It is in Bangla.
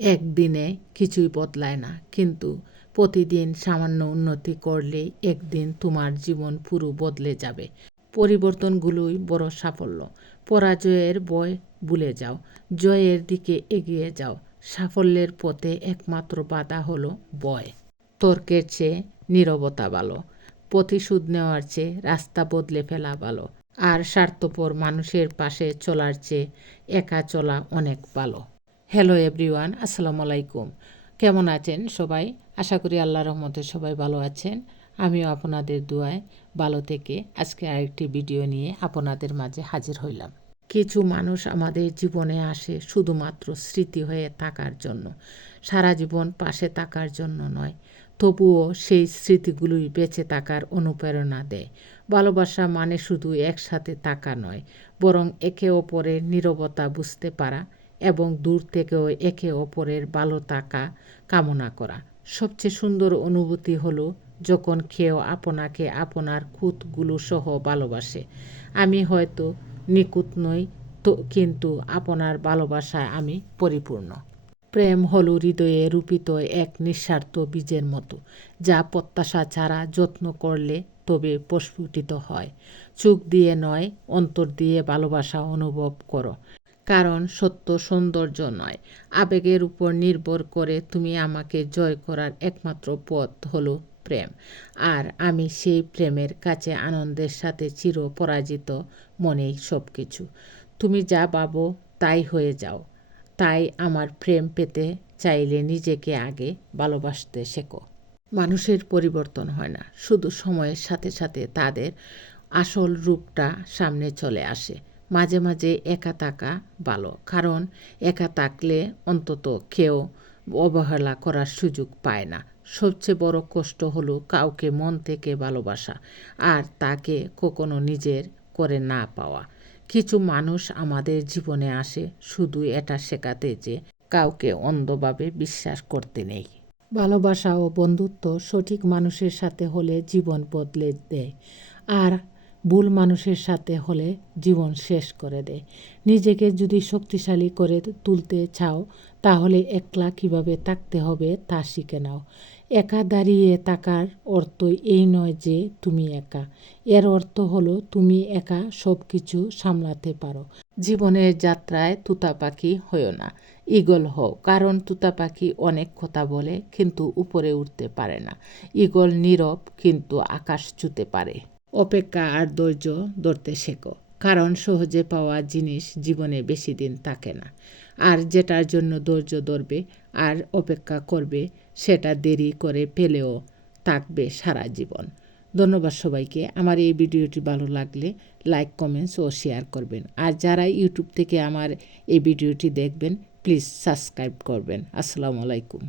একদিনে কিছুই বদলায় না, কিন্তু প্রতিদিন সামান্য উন্নতি করলেই একদিন তোমার জীবন পুরো বদলে যাবে। পরিবর্তনগুলোই বড় সাফল্য। পরাজয়ের ভয় ভুলে যাও, জয়ের দিকে এগিয়ে যাও। সাফল্যের পথে একমাত্র বাধা হলো ভয়। তর্কের চেয়ে নীরবতা ভালো, প্রতিশোধ নেওয়ার চেয়ে রাস্তা বদলে ফেলা ভালো, আর স্বার্থপর মানুষের পাশে চলার চেয়ে একা চলা অনেক ভালো। হ্যালো এভরিওয়ান, আসসালামু আলাইকুম। কেমন আছেন সবাই? আশা করি আল্লাহর রহমতে সবাই ভালো আছেন। আমিও আপনাদের দোয়ায় ভালো থেকে আজকে আরেকটি ভিডিও নিয়ে আপনাদের মাঝে হাজির হইলাম। কিছু মানুষ আমাদের জীবনে আসে শুধুমাত্র স্মৃতি হয়ে থাকার জন্য, সারা জীবন পাশে থাকার জন্য নয়। তবুও সেই স্মৃতিগুলোই বেঁচে থাকার অনুপ্রেরণা দেয়। ভালোবাসা মানে শুধু একসাথে থাকা নয়, বরং একে অপরের নীরবতা বুঝতে পারা এবং দূর থেকেও একে অপরের ভালো থাকা কামনা করা। সবচেয়ে সুন্দর অনুভূতি হলো যখন কেউ আপনাকে আপনার খুঁতগুলো সহ ভালোবাসে। আমি হয়তো নিখুঁত নই, কিন্তু আপনার ভালোবাসায় আমি পরিপূর্ণ। প্রেম হলো হৃদয়ে রূপিত এক নিঃস্বার্থ বীজের মতো, যা প্রত্যাশা ছাড়া যত্ন করলে তবে প্রস্ফুটিত হয়। চোখ দিয়ে নয়, অন্তর দিয়ে ভালোবাসা অনুভব করো। কারণ সত্য সৌন্দর্য নয়, আবেগের উপর নির্ভর করে। তুমি আমাকে জয় করার একমাত্র পথ হলো প্রেম, আর আমি সেই প্রেমের কাছে আনন্দের সাথে চির পরাজিত মনেই সব কিছু। তুমি যা ভাবো তাই হয়ে যাও। তাই আমার প্রেম পেতে চাইলে নিজেকে আগে ভালোবাসতে শেখো। মানুষের পরিবর্তন হয় না, শুধু সময়ের সাথে সাথে তাদের আসল রূপটা সামনে চলে আসে। মাঝে মাঝে একা থাকা ভালো, কারণ একা থাকলে অন্তত কেউ অবহেলা করার সুযোগ পায় না। সবচেয়ে বড় কষ্ট হলো কাউকে মন থেকে ভালোবাসা আর তাকে কখনো নিজের করে না পাওয়া। কিছু মানুষ আমাদের জীবনে আসে শুধু এটা শেখাতে যে কাউকে অন্ধভাবে বিশ্বাস করতে নেই। ভালোবাসা ও বন্ধুত্ব সঠিক মানুষের সাথে হলে জীবন বদলে দেয়, আর ভুল মানুষের সাথে হলে জীবন শেষ করে দেয়। নিজেকে যদি শক্তিশালী করে তুলতে চাও, তাহলে একলা কিভাবে থাকতে হবে তা শিখে নাও। একা দাঁড়িয়ে থাকার অর্থ এই নয় যে তুমি একা, এর অর্থ হলো তুমি একা সব কিছু সামলাতে পারো। জীবনের যাত্রায় তুতা পাখি হও না, ঈগল হও। কারণ তুতা পাখি অনেক কথা বলে কিন্তু উপরে উঠতে পারে না। ঈগল নীরব কিন্তু আকাশ ছুঁতে পারে। অপেক্ষা আর ধৈর্য ধরতে শেখো, কারণ সহজে পাওয়া জিনিস জীবনে বেশি দিন থাকে না। আর যেটার জন্য ধৈর্য ধরবে আর অপেক্ষা করবে, সেটা দেরি করে পেলেও থাকবে সারা জীবন। ধন্যবাদ সবাইকে। আমার এই ভিডিওটি ভালো লাগলে লাইক, কমেন্টস ও শেয়ার করবেন। আর যারা ইউটিউব থেকে আমার এই ভিডিওটি দেখবেন, প্লিজ সাবস্ক্রাইব করবেন। আসসালামু আলাইকুম।